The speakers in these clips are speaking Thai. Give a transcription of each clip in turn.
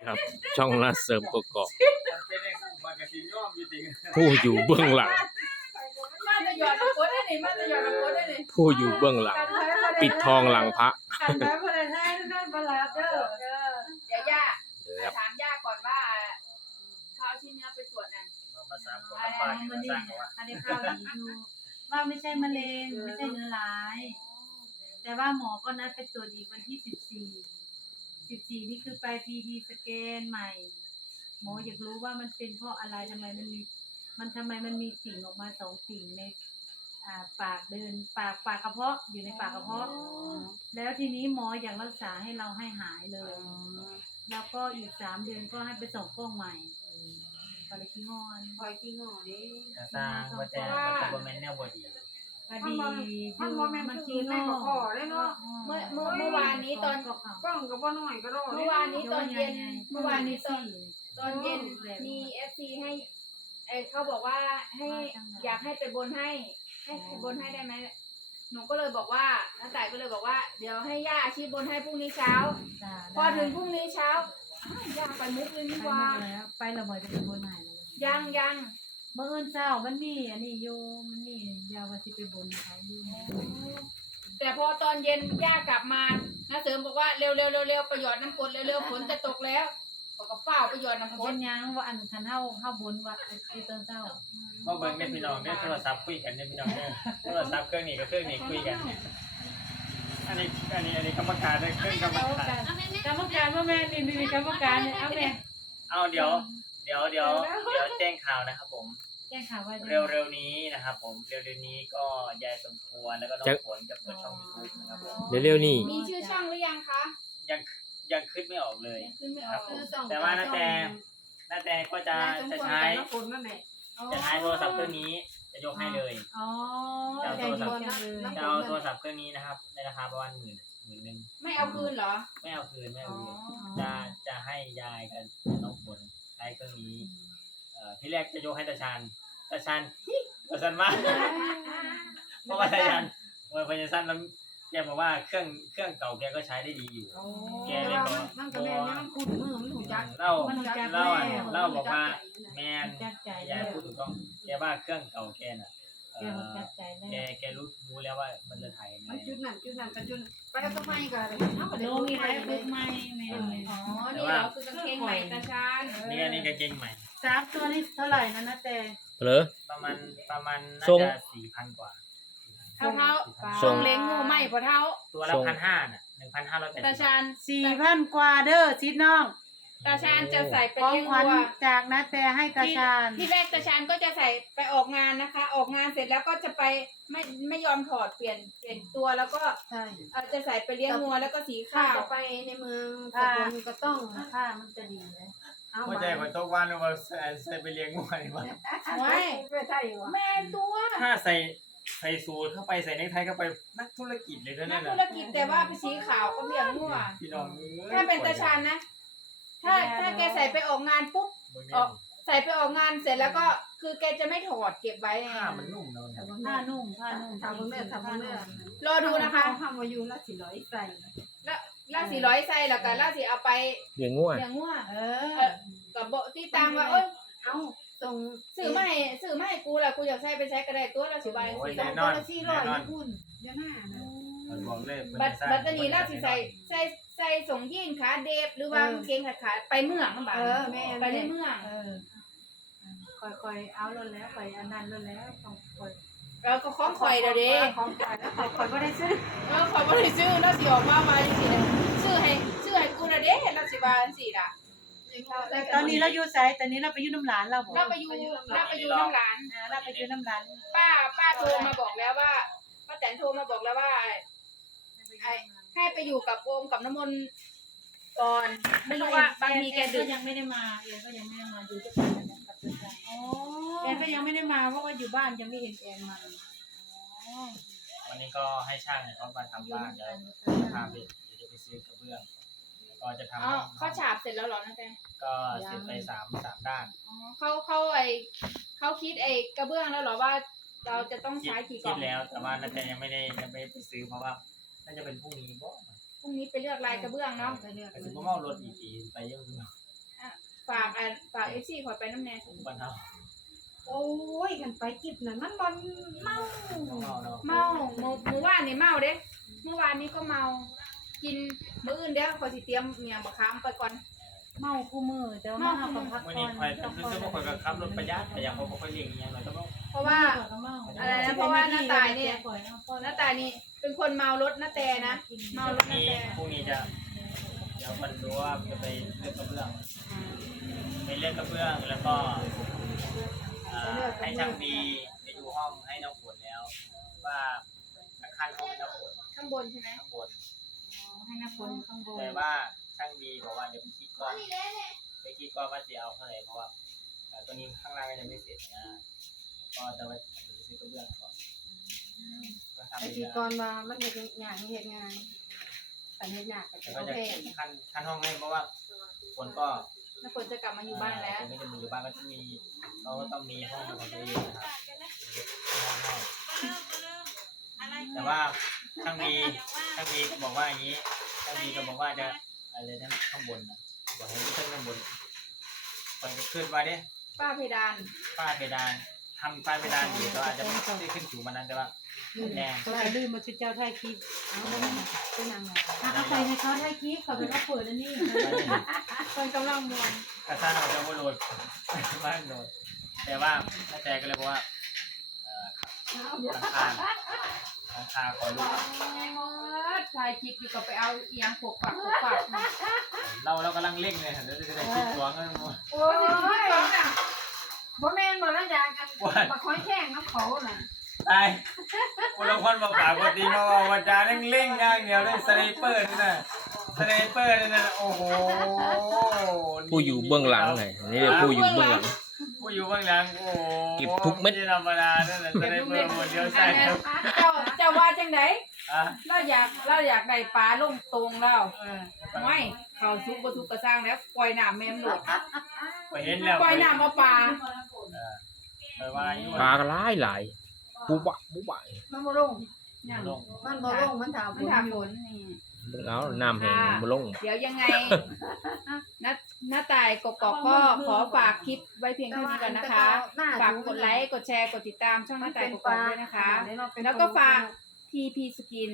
ครับช่องลาเสริมกกอกผู้อยู่เบื้องหลังผู้อยู่เบื้องหลังปิดทองหลังพระกันไว้พอได้ให้นั่นบลาเด้อเดี๋ยวย่าถามย่าก่อนว่าเขาเอาชิ้นเนื้อไปตรวจนั่นอันนี้ข้าวดีอยู่ว่าไม่ใช่มะเร็งไม่ใช่เนื้อร้ายแต่ว่าหมอก็นัดไปตรวจอีกวันที่14นี่คือไปพีดีสแกนใหม่หมออยากรู้ว่ามันเป็นเพราะอะไรทำไมมันมีสิ่งออกมา2สิ่งในปากปากกระเพาะอยู่ในปากกระเพาะแล้วทีนี้หมออยากรักษาให้เราให้หายเลยแล้วก็อีก3 เดือนก็ให้ไปส่งกล้องใหม่ไปขี้งอนคอยขี้งอดิสร้างว่าแต่บ่แม่นแนวบ่ดีมันบ่แม่นมันขี้งอเลยเนาะเมื่อวานนี้ตอนกล้องก็บ่น้อยก็รอเมื่อวานนี้ตอนเย็นตอนเย็นมี FC ให้เขาบอกว่าให้อยากให้ไปบนให้บนให้ได้ไหมหนูก็เลยบอกว่าน้าต่ายก็เลยบอกว่าเดี๋ยวให้ย่าชี้บนให้พรุ่งนี้เช้าพอถึงพรุ่งนี้เช้าย่าไปมุกเลยดีกว่าไปแล้วบ่จะไปบนให้ยังเมื่อเช้ามันมีอันนี้อยู่มันมียาว่าสิไปบนเขาอยู่แต่พอตอนเย็นย่ากลับมาน้าเสริมบอกว่าเร็วประหยอดน้ำกรดเร็วฝนจะตกแล้วก็เฝ้าประหยอดน้ำกรดยังว่าอันทันเฮาบนว่าไอ้ตอนเช้ามาเบิ่งเนี่ยพี่น้องเนี่ยโทรศัพท์คุยกันเนี่ยพี่น้องเนี่ยโทรศัพท์เครื่องนี้กับเครื่องนี้คุยกันอันนี้กรรมการได้เครื่องกรรมการว่าแม่นี่กรรมการเนี่ยเอาแม่เอาเดี๋ยวแจ้งข่าวนะครับผมแจ้งข่าวว่าเร็วๆนี้นะครับผมเร็วๆนี้ก็ยายสมควรแล้วก็น้องฝนจะเปิดช่อง YouTube นะครับผมเร็วๆนี้มีชื่อช่องหรือยังคะยังขึ้นไม่ออกเลยครับแต่ว่าน้าแต่ก็จะใช้โทรศัพท์เครื่องนี้จะยกให้เลยจะเอาโทรศัพท์เครื่องนี้นะครับในราคาประมาณ10,000 ไม่เอาคืนเหรอไม่เอาคืนจะให้ยายกับน้องฝนใช้เครื่องนี้ที่แรกจะยกให้ตาชานมากเพราะว่าตาชานพยาสั้นแล้วแกบอกว่าเครื่องเก่าแกก็ใช้ได้ดีอยู่แกเลยบอกมันก็แม่ยังขุดมือมันหูจักเล่าบอกว่าแม่ยายพูดถูกต้องแกว่าเครื่องเก่าแกน่ะแกรู้แล้วว่ามันจะถ่ายยังไงมันจุดนั้นไปเอาตัวใหม่ก่อนโลมีอะไรฝึกใหม่แม่นี่เหรอคือกางเกงใหม่ตาชานนี่กางเกงใหม่ 3 ตัวนี้เท่าไหร่นะแต่เหรอประมาณน่าจะ 4,000 กว่าเท่าทรงเล้งงูไม่พอเท่าตัวละ1,500น่ะ 1,580 ตาชาน 4,000 กว่าเด้อชิดน้องตาชานจะใส่ไปเลี้ยงวัวจากนะแต่ให้ตาชานที่แรกตาชานก็จะใส่ไปออกงานนะคะออกงานเสร็จแล้วก็จะไปไม่ยอมถอดเปลี่ยนตัวแล้วก็จะใส่ไปเลี้ยงวัวแล้วก็สีขาวไปในเมืองสกลก็ต้องผ้ามันจะดีนะไม่ใช่คนตกวันว่าใส่ไปเลี้ยงวัวนี่ว่าไม่ใช่แม่ตัวถ้าใส่สูทเข้าไปใส่เนคไทเข้าไปนักธุรกิจเลยนั่นแหละนักธุรกิจแต่ว่าเป็นสีขาวก็เลี้ยงวัวพี่น้องถ้าเป็นตาชานนะถ้าแกใส่ไปออกงานปุ๊บใส่ไปออกงานเสร็จแล้วก็คือแกจะไม่ถอดเก็บไว้ผ้ามันนุ่มเนาะผ้านุ่มทำเมื่อรอดูนะคะทำมาอยู่ละ400ใส่ละ400ใส่แล้วก็ละสิเอาไปเลี้ยงงัวกับโบที่ตังว่าเอาส่งซื้อมาให้กูล่ะกูอยากใช้ไปใช้ก็ได้ตัวละ10 บาทตัวละ400 คุณเดี๋ยวหน้านะบอกเลยบัตรนี้ละสิใส่ส่งยีนขาเดฟหรือว่าเกงขาไปเมืองบ่แม่ไปในเมืองค่อยเอาลดแล้วไปอันนั้นลดแล้วค่อยเราก็ของข่อยเด้อเด้ของข่อยแล้วข่อยบ่ได้ซื้อข่อยบ่ได้ซื้อแล้วสิออกมาจังซี่น่ะซื้อให้กูน่ะเด้แล้วสิว่าจังซี่ล่ะตอนนี้เราอยู่ไสตอนนี้เราไปอยู่น้ำหลานเราไปอยู่น้ำหลานเราไปอยู่น้ำหลานป้าโทรมาบอกแล้วว่าป้าแตนโทรมาบอกแล้วว่าให้ไปอยู่กับโอมกับน้ำมนต์ก่อนไม่รู้ว่าบางทีแกดึกยังไม่ได้มาก็ยังไม่ได้มาอยู่ด้วยกันกับเพื่อนแอนก็ยังไม่ได้มาเพราะว่าอยู่บ้านยังไม่เห็นแอนมาวันนี้ก็ให้ช่างเขามาทำบ้านเดี๋ยวพาไปเดี๋ยวจะไปซื้อกระเบื้องก็จะทำเขาฉาบเสร็จแล้วหรอนะแกก็เสร็จไป3 ด้านเขาคิดกระเบื้องแล้วหรอว่าเราจะต้องใช้กี่กล่องคิดแล้วแต่ว่าน่าจะยังไม่ไปซื้อเพราะว่าน่าจะเป็นพรุ่งนี้บ่พรุ่งนี้ไปเลือกลายกระเบื้องเนาะแต่ถึงว่าเมารถอีกทีไปเยอะอยู่ฝากFC ขอไปน้ำแน่บ้านเฮาโอ้ยกันไปกิบน่ะมันบอลเมาเมาเนาะเมาเมื่อวานนี่เมาเด้เมื่อวานนี้ก็เมากินมื้ออื่นเดี๋ยวขอสิเตรียมเมียงมะขามไปก่อนเมาคู่มือแต่ว่าเมาเขากับพักวันก่นี้อนคอยรู้สึกว่าคอยกับขับรถประหยัดแต่ยังคงบ่ค่อยเลี้ยงอย่างหน่อยก็บ่เพราะว่าอะไรนะเพราะว่าหน้าตายนี่หน้าตายนี่เป็นคนเมารถหน้าแต่นะเมารถหน้านี่แต่พรุ่งนี้จะเดี๋ยวมันรู้ว่าจะไปเลือกกระเบื้องไปเลือกกระเบื้องแล้วก็ให้ช่างดีไปดูห้องให้น้องฝนแล้ว ว่าจะขั้นห้องให้น้องฝนข้างบนใช่ไหมข้างบนให้นักคนข้างบนแต่ว่าช่างดีบอกว่าเดี๋ยวไปคิดก่อนไปคิดก่อนว่าจะเอาเท่าไหร่เพราะว่าตอนนี้ข้างล่างก็ยังไม่เสร็จนะก็จะไปซื้อกระเบื้องก่อนก็ทำไอ้ไปที่เรื่อยก่อนว่ามันเฮ็ดงานเฮ็ดงานแต่เฮ็ดยากก็แต่จะก็โอจะเคขั้นห้องให้เพราะว่าฝนก็น้าฝนจะกลับมาอยู่บ้านแล้วไม่จะมีอยู่บ้านก็จะมีเราก็ต้องมีห้องของตัวเองนะครับห้องให้แต่ว่าช่างดีก็บอกว่าอย่างนี้ช่างดีก็บอกว่าจะอะไรทั้งข้างบนนะบอกให้ขึ้นข้างบนคอยจะขึ้นมาดิป้าเพดานฝ้าเพดานทำฝ้าเพดานอยู่แต่ว่าอาจจะไม่ได้ขึ้นสูงมันนั้นแต่ว่าแรงเขาจะลืมมาชุดเจ้าไทยคลิปเอาเป็นนางถ้าเขาไปให้เขาไทยคลิปเขาไปก็เปิดอันนี้คนกำลังมวนกระซ่าเราจะว่าโหลดบ้านโหลดแต่ว่าน้าแจก็เลยบอกว่าหลังคาขอลูกถ่ายคลิปอยู่กับไปเอาเอียงปกปักนะเรากำลังเร่งเลยเดี๋ยวจะได้คิดตัวงั้นโอ้ยบ่แม่นบ่ละอย่างกันมาคอยแข่งน้ำเขาน่ะตายคนละคนมาฝากปกติมาว่าวันจาเร่งอย่างเดียวเลยสไนเปอร์นี่นะสไนเปอร์นี่นะโอ้โหผู้อยู่เบื้องหลังไงนี่เรียกผู้อยู่เบื้องหลังผู้อยู่เบื้องหลังโอ้เก็บทุกเม็ดธรรมดานั่นแหละสไนเปอร์หมดเดียวใส่ครับเจ้าว่าจังไดอ่ะเราอยากได้ปลาลงตรงแล้วไม่เขาซุกบ่ซุกกระสร้างแล้วปล่อยน้ำแม่มหลดไปเห็นแล้วปล่อยน้ำเอาปลาไปว่าอยู่ปลาก็หลายปุ๊บวะมันบ่ลงอย่างลงมันบ่ลงมันถามมันถามฝนนี่เบิ่งเอาน้ำแห้งมันบ่ลงเดี๋ยวยังไงหน้าตายกกอกก็ขอฝากคลิปไว้เพียงเท่านี้ก่อนนะคะ ฝากกดไลค์กดแชร์กดติดตามช่องหน้าตายกกอกด้วยนะคะ แล้วก็ฝาก TP Skin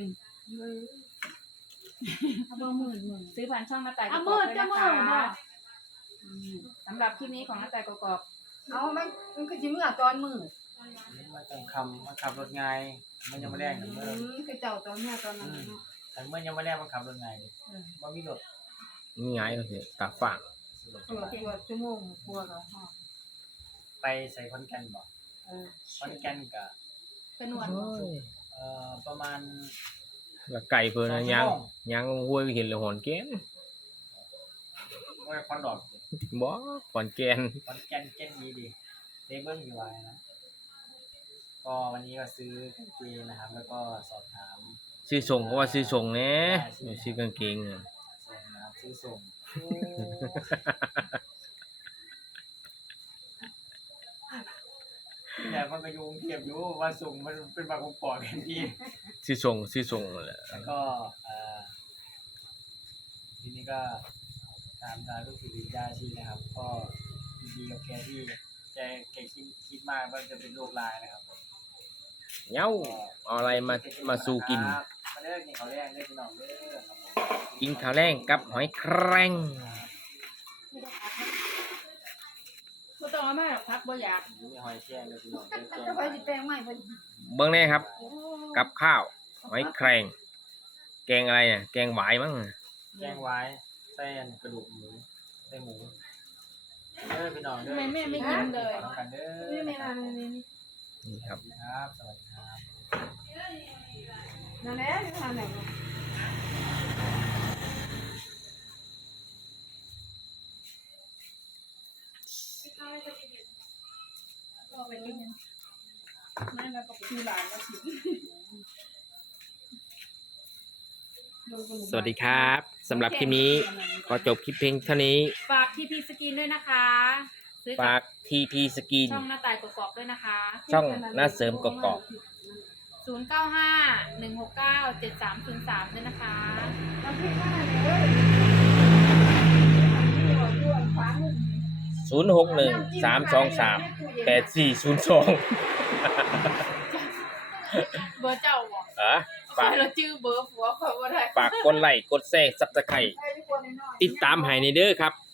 เอาบ่หมื่นซื้อผ่านช่องหน้าตายกกเอาอกมืดด้วยจะนะมืคะดบ่สำหรับคลิปนี้ของหน้าตายกกอกเอามันก็สิเมื่อตอนมืดมาต้องคำมาขับรถไงมันยังไม่แรงเมื่อคือเจ้าตอนเมื่อตอนนั้นแต่เมื่อยังไม่แรงมันขับรถไงมันมีรถนี่ไงก็คือตาฝางตัวชั่วโมงกลัวก็ฮอดไปใส่คอนแกนบอกคอนแกนกับเป็นหนวดประมาณแล้วไก่เพิ่นนะยังห้วยไปเห็นเลยหอนแกนว่าคอนดอกบ่ขอนแกนคอนแกนเก้นดีเซเบิลอยู่ไว้นะก็วันนี้ก็ซื้อกางเกงนะครับ แล้วก็สอบถามซื้อส่งก็ว่าซื้อส่งแหน่อย่าซื้อกางเกงน่ะส่งนะครับซื้อส่งแต่มันก็ยุงเทียบอยู่ว่าส่งมันเป็นบางองค์กรกันที่ซื้อส่งนั่นแหละแล้วก็ทีนี้ก็ตามทางลูกศิษย์ยาชีนะครับ ก็ดีกับแกที่แกคิดมากว่าจะเป็นโรคลายนะครับผมเหย้าเอาอะไรมาสู่กินมาเลิกกินข้าวแรงเลิกกินหนองเลิกครับผมกินข้าวแรงกับหอยแครงบ่ต้องเอามาหรอกพักบ่อยากมีหอยแครงเลิกกินหนองเลิกแกงจะไปสิแปลงใหม่เพิ่นเบิ่งแน่ครับ กับข้าวหอยแครงแกงอะไรเนี่ยแกงหวายมั้งแกงไว้เส้นกระดูกหมูไส้หมูเลิกกินหนองเลิกแม่ไม่กินเลยขอน้องกันเด้อนี่แม่นนี่นี่ครับครับสวัสดีครับนั่นแหละนี่ทางไหนไม่แล้วก็คือหลานแล้วสิสวัสดีครับสำหรับคลิปนี้ขอจบคลิปเพียงเท่านี้ฝาก TP Skin ด้วยนะคะซื้อฝาจากก TP Skin ช่องหน้าตายกกอกด้วยนะคะช่องหน้าเสริมกกอก 0951697303ด้วยนะคะเราคิดว่าอะไรเด้อเบอร์เจ้าบ่ฝากเราชื่อเบอร์ผัวข่อยบ่ได้ฝากกดไลค์กดแชร์ Subscribe ติดตามให้ในเด้อครับ